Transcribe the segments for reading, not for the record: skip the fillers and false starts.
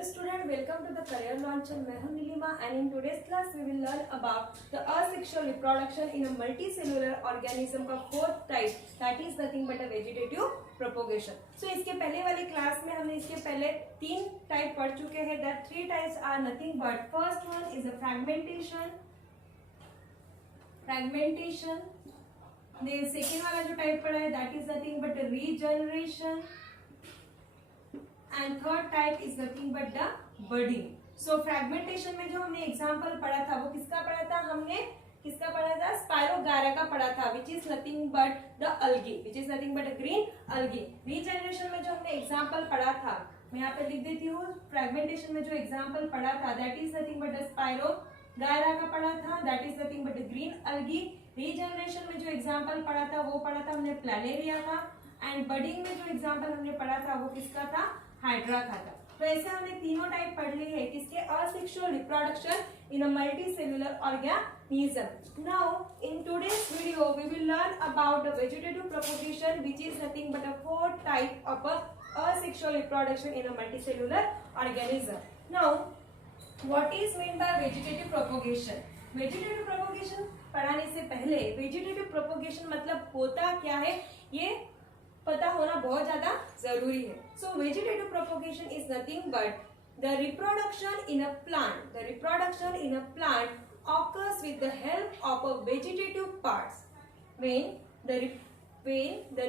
Hello student, welcome to the career launch and मैं हूं Nilima and in today's class we will learn about the asexual reproduction in a multicellular organism का fourth type that is nothing but a vegetative propagation. So इसके पहले वाले class में हमने इसके पहले तीन टाइप पढ़ चुके हैं. The three types are nothing but first one is a fragmentation. Then second वाला जो टाइप पढ़ा है that is nothing but a regeneration. And third type is nothing but the budding. So fragmentation में जो हमने एग्जाम्पल पढ़ा था वो किसका पढ़ा था? हमने किसका पढ़ा था? स्पायरोगायरा का पढ़ा था, which is nothing but the algae, which is nothing but a green algae. Regeneration में जो हमने एग्जाम्पल पढ़ा था, मैं यहाँ पे लिख देती हूँ. फ्रेगमेंटेशन में जो एग्जाम्पल पढ़ा था that is nothing but the spirogyra का पढ़ा था, that is nothing but the green algae. Regeneration में जो एग्जाम्पल पढ़ा था वो पढ़ा था हमने प्लानेरिया का. एंड बडिंग में जो एग्जाम्पल हमने पढ़ा था वो किसका था? हाइड्रा का था. तो ऐसे हमने तीनों टाइप पढ़ ली है किसके? Asexual reproduction in a multicellular organism. Now in today's video we will learn about the vegetative propagation which is nothing but a fourth type of asexual reproduction in a multicellular organism. Now what is mean by vegetative propagation? Vegetative propagation पढ़ाने से पहले vegetative propagation मतलब होता क्या है ये पता होना बहुत ज्यादा जरूरी है. So vegetative propagation is nothing but the reproduction in a plant. The reproduction in a plant occurs with the help of a vegetative parts. When the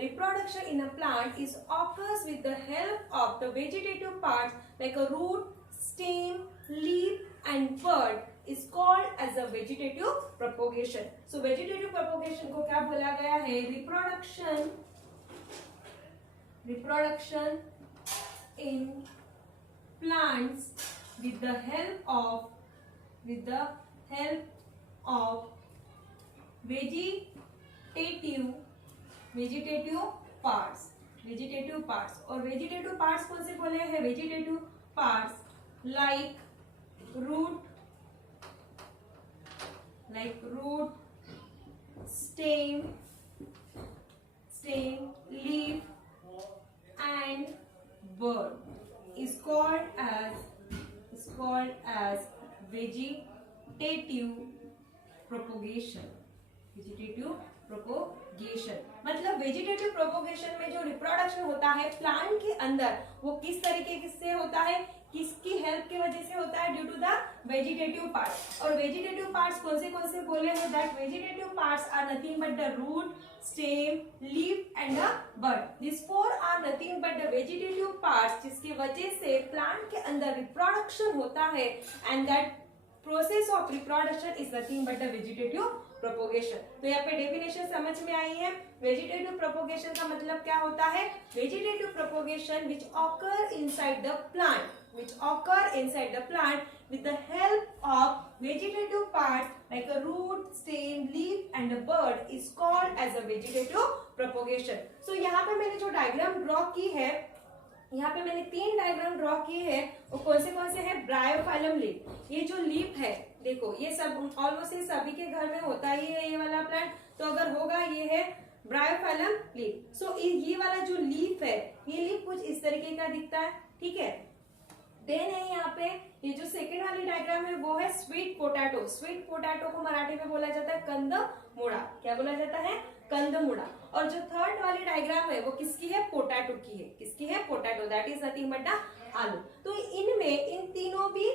reproduction in a plant is occurs with the help of the vegetative parts like a root, stem, leaf and bud is called as a vegetative propagation. So vegetative propagation को क्या बोला गया है? Reproduction in plants with the help of vegetative parts. और vegetative parts कौन से बोले हैं? vegetative parts like root, stem, leaf and bud is called as vegetative propagation. मतलब वेजिटेटिव प्रोपोगेशन में जो रिप्रोडक्शन होता है प्लांट के अंदर वो किस तरीके से होता है? किसकी हेल्प की वजह से होता है? Due to the vegetative parts. और वेजिटेटिव पार्ट्स कौन से बोले हैं? That vegetative parts are nothing but the root, stem, leaf and the bud. This four are nothing but the vegetative parts जिसकी वजह से प्लांट के अंदर रिप्रोडक्शन होता है and that process of reproduction is nothing but the vegetative propagation. तो यहाँ पे डेफिनेशन समझ में आई है. वेजिटेटिव प्रोपोगेशन का मतलब क्या होता है? Vegetative propagation which occur inside the plant with the help of vegetative parts like a root, stem, leaf and a bud is called as a vegetative propagation. So यहाँ पे मैंने जो डायग्राम ड्रॉ की है, यहाँ पे मैंने तीन डायग्राम ड्रॉ किए हैं. वो कौन से हैं? Bryophyllum leaf. ये जो लीफ है देखो ये सब ऑलमोस्ट ये सभी के घर में होता ही है ये वाला प्लांट. तो अगर होगा ये है ब्रायोफाइलम लीफ. सो ये वाला जो लीफ है ये लीफ कुछ इस तरीके का दिखता है. ठीक है. देन है यहाँ पे ये जो सेकेंड वाली डायग्राम है वो है स्वीट पोटैटो. स्वीट पोटैटो को मराठी में बोला जाता है कंदमुड़ा. क्या बोला जाता है? कंदमुड़ा. और जो थर्ड वाली डायग्राम है वो किसकी है? पोटैटो की है. किसकी है? Potato. That is nothing but the आलू. तो इनमें इन तीनों भी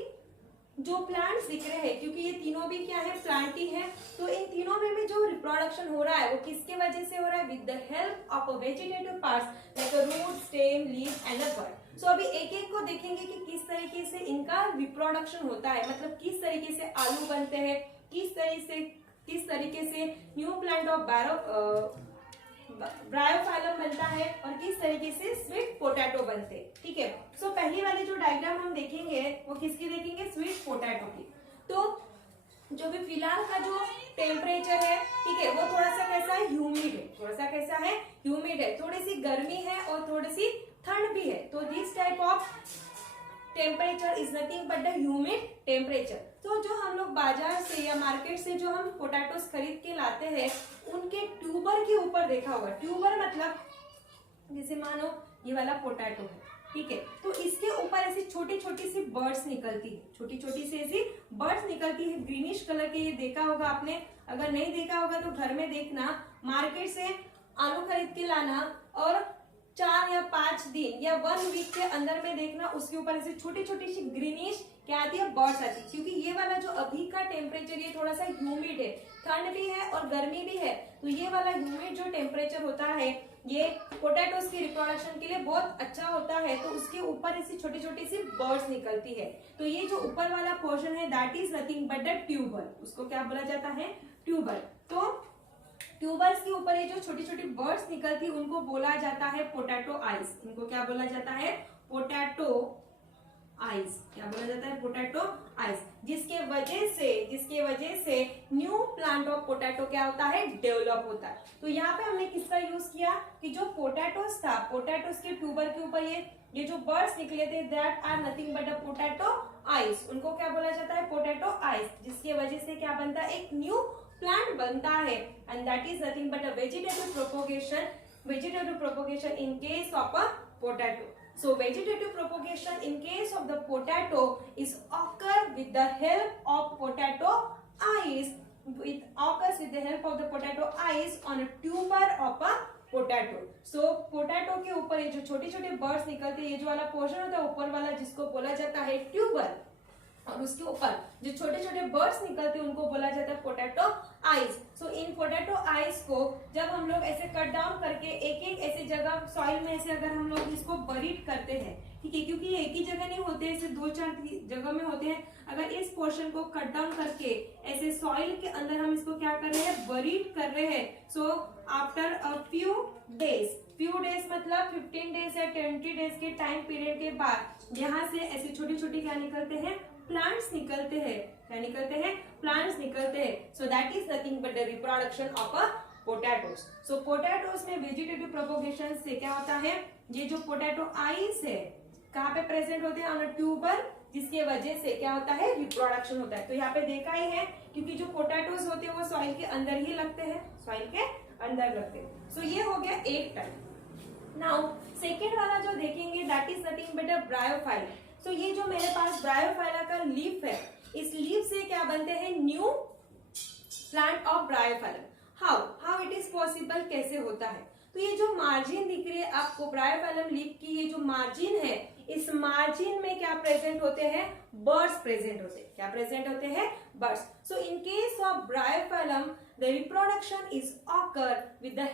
जो प्लांट्स दिख रहे हैं क्योंकि ये तीनों भी क्या है? प्लांट ही है. तो इन तीनों में भी जो रिप्रोडक्शन हो रहा है वो किसके वजह से हो रहा है? With the help of a vegetative parts like a root, stem, leaf and a bud. So अभी एक एक को देखेंगे कि किस तरीके से इनका रिप्रोडक्शन होता है. मतलब किस तरीके से आलू बनते हैं, किस तरीके से न्यू प्लांट ऑफ ब्रायोफाइलम बनता है और किस तरीके से स्वीट पोटैटो बनते. ठीक है. सो पहली वाली जो डायग्राम हम देखेंगे वो किसकी देखेंगे? स्वीट पोटैटो की. तो जो भी फिलहाल का जो टेम्परेचर है ठीक है वो थोड़ा सा कैसा है? ह्यूमिड है. थोड़ा सा कैसा है? ह्यूमिड है. थोड़ी सी गर्मी है और थोड़ी सी ठंड भी है. तो this type of temperature is nothing but the humid temperature. तो जो हम लोग बाजार से या मार्केट से जो हम पोटैटोस खरीद के लाते हैं उनके ट्यूबर के ऊपर देखा होगा. ट्यूबर मतलब जैसे मानो ये वाला पोटैटो है ठीक है। तो इसके ऊपर ऐसी छोटी छोटी सी बर्ड्स निकलती है, छोटी छोटी सी ऐसी बर्ड्स निकलती है ग्रीनिश कलर के। ये देखा होगा आपने, अगर नहीं देखा होगा तो घर में देखना, मार्केट से आलू खरीद के लाना और 4 या 5 दिन या 1 वीक के अंदर में देखना उसके ऊपर ऐसे छोटी छोटी सी ग्रीनिश क्या आती है, बर्ड्स आती है। क्योंकि ये वाला जो अभी का टेम्परेचर ये थोड़ा सा ह्यूमिड है, ठंड भी है और गर्मी भी है, तो ये वाला ह्यूमिड जो टेम्परेचर होता है ये पोटैटोज की रिप्रोडक्शन के लिए बहुत अच्छा होता है। तो उसके ऊपर ऐसी छोटी छोटी सी बर्ड्स निकलती है। तो ये जो ऊपर वाला पोर्शन है that is nothing but the tuber, उसको क्या बोला जाता है, ट्यूबर। तो ट्यूबर्स के ऊपर ये जो छोटी छोटी बर्ड्स निकलती है उनको बोला जाता है पोटैटो आइज। इनको क्या बोला जाता है, पोटैटो आइज। क्या बोला जाता है, पोटैटो आइज। जिसके वजह से न्यू प्लांट ऑफ पोटैटो क्या होता है, डेवलप होता है। तो यहाँ पे हमने किसका यूज किया कि जो पोटैटोस था, पोटैटोस के ट्यूबर के ऊपर ये जो बर्ड्स निकले थे that are nothing but a potato eyes. उनको क्या बोला जाता है, पोटैटो आइज। जिसकी वजह से क्या बनता है, एक न्यू प्लांट बनता है and that is nothing but a vegetative propagation in case of a potato. So vegetative propagation in case of the potato is occur with the help of potato eyes. It occurs with the help of the potato eyes on a tuber of a potato. So potato के ऊपर ये जो छोटे छोटे birds निकलते हैं, ये जो वाला पोर्शन होता है ऊपर वाला जिसको बोला जाता है ट्यूबर, और उसके ऊपर जो छोटे छोटे बर्ड्स निकलते हैं उनको बोला जाता है पोटैटो आइज. सो इन पोटैटो आइज को जब हम लोग ऐसे कट डाउन करके एक एक ऐसे जगह सॉइल में ऐसे अगर हम लोग इसको बरीड करते हैं, ठीक है, क्योंकि ये एक ही जगह नहीं होते, ऐसे 2-4 जगह में होते हैं. अगर इस पोर्शन को कट डाउन करके ऐसे सॉइल के अंदर हम इसको क्या कर रहे हैं, बरीड कर रहे हैं. So after a few days मतलब 15 डेज या 20 डेज के टाइम पीरियड के बाद यहाँ से ऐसे छोटी छोटी क्या निकलते हैं, प्लांट्स निकलते हैं. क्या निकलते हैं, प्लांट्स निकलते हैं. So that is nothing but the reproduction of a potatoes. So potatoes में वेजिटेटिव प्रोपोगेशन से क्या होता है, ये जो पोटैटो आइज है कहाँ पे प्रेजेंट होते हैं, ऑन अ ट्यूबर, जिसके वजह से क्या होता है, रिप्रोडक्शन होता है. तो यहाँ पे देखा ही है क्योंकि जो पोटैटोस होते हैं वो सॉइल के अंदर ही लगते हैं, सॉइल के अंदर लगते हैं. सो ये हो गया एक टाइप. नाउ सेकेंड वाला जो देखेंगे दैट इज नथिंग बट अ ब्रायोफाइला. तो ये जो मेरे पास ब्रायोफाइला का लीफ है, इस लीफ से क्या बनते हैं, new plant of Bryophyllum. How it is possible, कैसे होता है. तो ये जो मार्जिन दिख रही है आपको ब्रायोफाइलम लीफ की, ये जो मार्जिन है, इस मार्जिन में क्या प्रेजेंट होते हैं, बर्ड्स प्रेजेंट होते हैं. क्या प्रेजेंट होते हैं, birds. So in case of Bryophyllum the reproduction is occur with the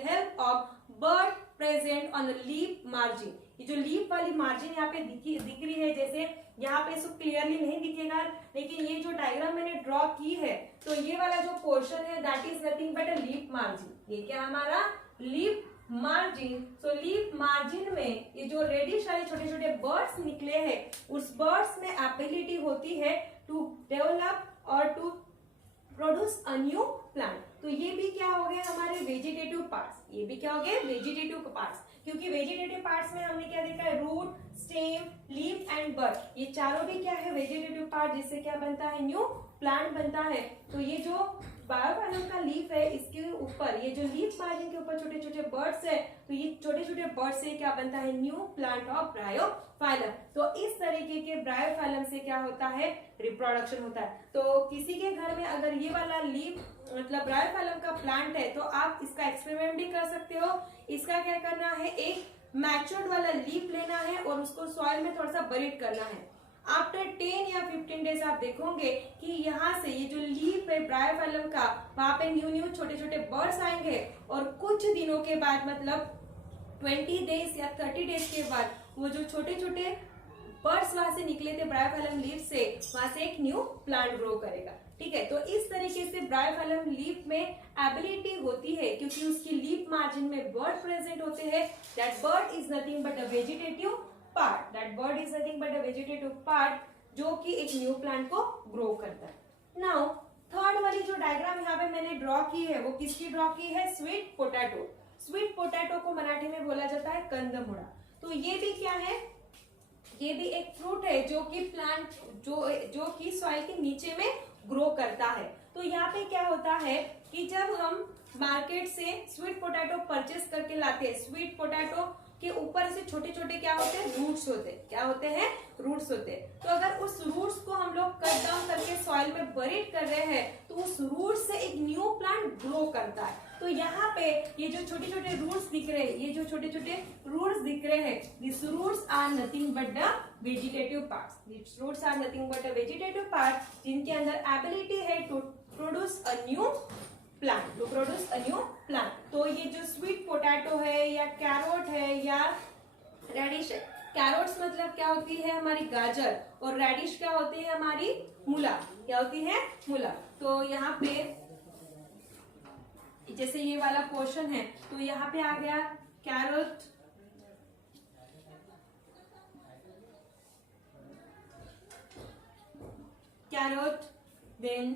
help of bird present on leaf margin. ये जो लीफ वाली मार्जिन यहाँ पे दिख रही है, जैसे यहाँ पे इसको क्लियरली नहीं दिखेगा, लेकिन ये जो डायग्राम मैंने ड्रॉ की है, तो ये वाला जो पोर्शन है that is nothing but a leaf margin. ये क्या हमारा लीफ मार्जिन. सो लीफ मार्जिन में ये जो रेडिश वाले छोटे छोटे बर्ड्स निकले हैं, उस बर्ड्स में एबिलिटी होती है टू डेवलप और to produce a new plant. तो ये भी क्या हो गए हमारे वेजिटेटिव पार्ट्स. ये भी क्या हो गए, वेजिटेटिव पार्ट्स. क्योंकि वेजिटेटिव पार्ट्स में हमने क्या देखा है, root, stem, leaf and bud, ये चारों भी क्या है, वेजिटेटिव पार्ट, जिससे क्या बनता है, न्यू प्लांट बनता है. तो ये जो बायोफाइलम का लीफ है, इसके ऊपर ये जो लीफ मार्जिन के ऊपर छोटे छोटे बर्ड्स है, तो ये छोटे छोटे बर्ड से क्या बनता है, न्यू प्लांट ऑफ ब्रायोफाइलम. तो इस तरीके के ब्रायोफाइलम से क्या होता है, रिप्रोडक्शन होता है. तो किसी के घर में अगर ये वाला लीफ मतलब ब्रायोफाइलम का प्लांट है, तो आप इसका एक्सपेरिमेंट भी कर सकते हो. इसका क्या करना है, एक मैच्योर्ड वाला लीफ लेना है और उसको सॉइल में थोड़ा सा बरीड करना है. आफ्टर 10 या 15 डेज आप देखोगे कि यहाँ से ये जो लीफ है ब्रायोफाइलम का, वहां पे न्यू छोटे छोटे बर्ड्स आएंगे और कुछ दिनों के बाद मतलब 20 डेज या 30 डेज के बाद वो जो छोटे छोटे बर्ड्स वहां से निकले थे ब्रायोफाइलम लीफ से, वहां से एक न्यू प्लांट ग्रो करेगा. ठीक है. तो इस तरीके से ब्रायोफाइलम लीफ में एबिलिटी होती है क्योंकि उसकी लीफ मार्जिन में बर्ड प्रेजेंट होते हैं. That bird is nothing but a vegetative part, जो कि एक न्यू प्लांट को ग्रो करता है. नाउ थर्ड वाली जो डायग्राम यहाँ पे मैंने ड्रॉ की है, वो किसकी ड्रॉ की है, स्वीट पोटैटो. स्वीट पोटैटो को मराठी में बोला जाता है कंदमुड़ा. तो ये भी क्या है, ये भी एक फ्रूट है जो कि प्लांट जो कि सॉइल के नीचे में ग्रो करता है. तो यहाँ पे क्या होता है कि जब हम मार्केट से स्वीट पोटैटो परचेस करके लाते हैं, स्वीट पोटैटो के ऊपर ऐसे छोटे छोटे क्या होते हैं, रूट्स होते हैं। क्या होते हैं, रूट्स होते हैं। तो अगर उस रूट्स को हम लोग कट डाउन करके सॉइल में बरीड कर रहे हैं तो उस रूट से एक न्यू प्लांट ग्रो करता है। तो यहाँ पे ये जो छोटे छोटे रूट्स दिख रहे हैं, ये जो छोटे छोटे रूट्स दिख रहे हैं, this roots are nothing but the vegetative parts. This roots are nothing but the vegetative part जिनके अंदर एबिलिटी है to produce a new plant, to produce a new plant. तो ये जो स्वीट पोटैटो है या कैरोट है या रेडिश है, कैरोट्स मतलब क्या होती है हमारी गाजर, और रेडिश क्या होती है हमारी मूला। क्या होती है, मूला। तो यहाँ पे जैसे ये वाला पोर्शन है तो यहाँ पे आ गया carrot, carrot, then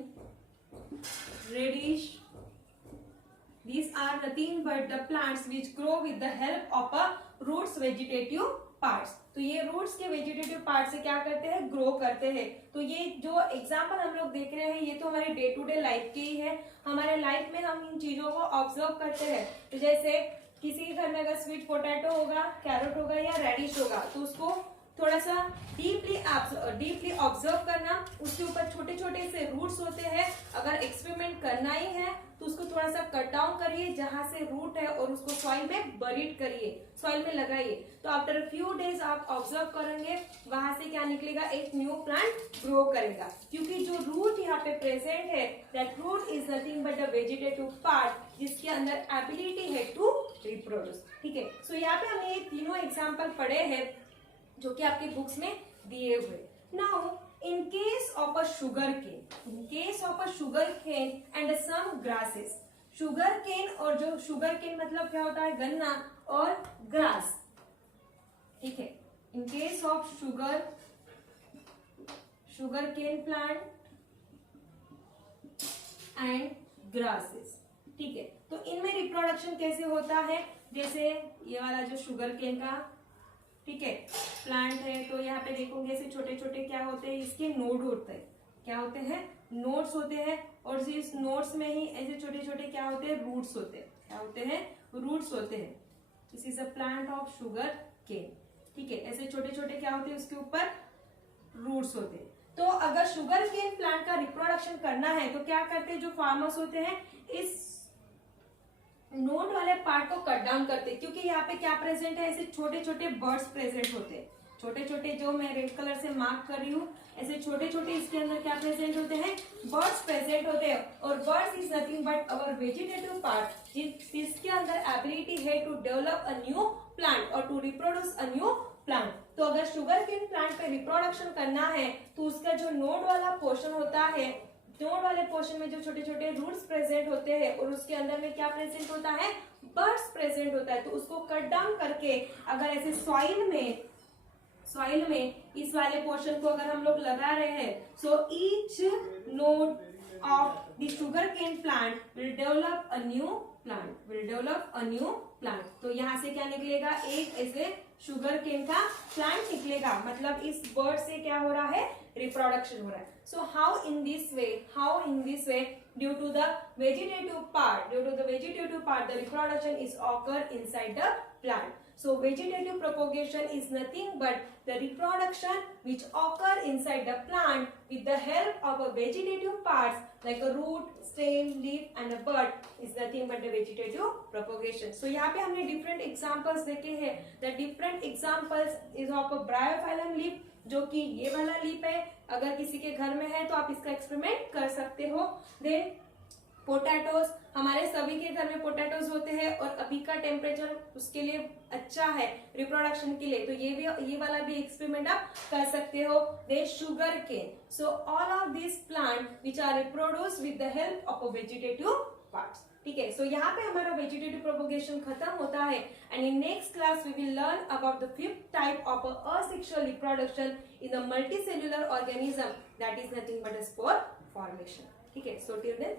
radish. These are nothing but the plants which grow with the help of a roots vegetative parts. तो ये रूट्स के वेजिटेटिव पार्ट से क्या करते हैं, ग्रो करते हैं। तो ये जो एग्जांपल हम लोग देख रहे हैं ये तो हमारे डे टू डे लाइफ के ही है। हमारे लाइफ में हम इन चीजों को ऑब्जर्व करते हैं। तो जैसे किसी के घर में अगर स्वीट पोटैटो होगा, कैरोट होगा या रेडिश होगा तो उसको थोड़ा सा डीपली ऑब्जर्व करना, उसके ऊपर छोटे छोटे से रूट्स होते हैं। अगर एक्सपेरिमेंट करना ही है तो उसको थोड़ा सा कट डाउन करिए जहां से रूट है और उसको सॉइल में बरीड करिए, सॉइल में लगाइए। तो आफ्टर फ्यू डेज आप ऑब्जर्व करेंगे वहां से क्या निकलेगा, एक न्यू प्लांट ग्रो करेगा। क्योंकि जो रूट यहाँ पे प्रेजेंट है, that root is nothing but the vegetative part जिसके अंदर एबिलिटी है टू रिप्रोड्यूस। ठीक है, सो यहाँ पे हमने ये तीनों एग्जाम्पल पढ़े हैं जो कि आपके बुक्स में दिए हुए। Now in case of a sugar cane and some grasses, sugar cane और जो sugar cane मतलब क्या होता है, गन्ना, और grass, ठीक है। in case of sugar cane plant and grasses, ठीक है। तो इनमें रिप्रोडक्शन कैसे होता है, जैसे ये वाला जो शुगर केन का, ठीक है, प्लांट है, तो यहाँ पे देखोगे ऐसे छोटे छोटे क्या होते हैं, इसके नोड होते हैं। क्या होते हैं, नोड्स होते हैं। और इस नोड्स में ही ऐसे छोटे छोटे क्या होते हैं, रूट्स होते हैं। क्या होते हैं, रूट्स होते हैं। This is a plant of sugar cane, ठीक है। ऐसे छोटे छोटे क्या होते हैं, उसके ऊपर रूट्स होते हैं। तो अगर शुगर केन प्लांट का रिप्रोडक्शन करना है तो क्या करते हैं जो फार्मर्स होते हैं, इस नोड वाले पार्ट को कट डाउन करते हैं। क्योंकि यहाँ पे क्या प्रेजेंट है, ऐसे छोटे छोटे बर्ड्स प्रेजेंट होते हैं। छोटे छोटे जो मैं रेड कलर से मार्क कर रही हूँ, ऐसे छोटे छोटे इसके अंदर क्या प्रेजेंट होते हैं, बर्ड्स प्रेजेंट होते हैं। और birds is nothing but our vegetative part जिसके अंदर एबिलिटी है to develop a new plant और to reproduce a new plant. तो अगर शुगर केन प्लांट पे रिप्रोडक्शन करना है तो उसका जो नोड वाला पोर्शन होता है, नोड वाले पोर्शन में जो छोटे छोटे रूट्स प्रेजेंट होते हैं और उसके अंदर में क्या प्रेजेंट होता है, बर्ड्स प्रेजेंट होता है। तो उसको कट डाउन करके अगर ऐसे सॉइल में इस वाले पोर्शन को अगर हम लोग लगा रहे हैं, so each node of the sugar cane plant will develop a new plant, तो यहाँ से क्या निकलेगा, एक ऐसे शुगर केन का प्लांट निकलेगा। मतलब इस बर्ड से क्या हो रहा है, रिप्रोडक्शन हो रहा है। So how in this way due to the vegetative part the reproduction is occur inside the plant. So vegetative propagation is nothing but the reproduction which occur inside the plant with the help of a vegetative parts like a root, stem, leaf and a bud is nothing but the vegetative propagation. So यहाँ पे हमने different examples देखे हैं। The different examples is of a bryophyllum leaf, जो कि ये वाला leap है। अगर किसी के घर में है तो आप इसका एक्सपेरिमेंट कर सकते हो। देन पोटैटोज, हमारे सभी के घर में पोटैटोज होते हैं और अभी का टेम्परेचर उसके लिए अच्छा है रिप्रोडक्शन के लिए, तो ये वाला भी एक्सपेरिमेंट आप कर सकते हो। Then sugar cane, so all of this plant which are reproduce with the help of a vegetative parts, ठीक है। सो यहाँ पे हमारा वेजिटेटिव प्रोपोगेशन खत्म होता है। And in next class we will learn about the fifth type of asexual reproduction in the multicellular organism, that is nothing but a spore formation, ठीक है। So till then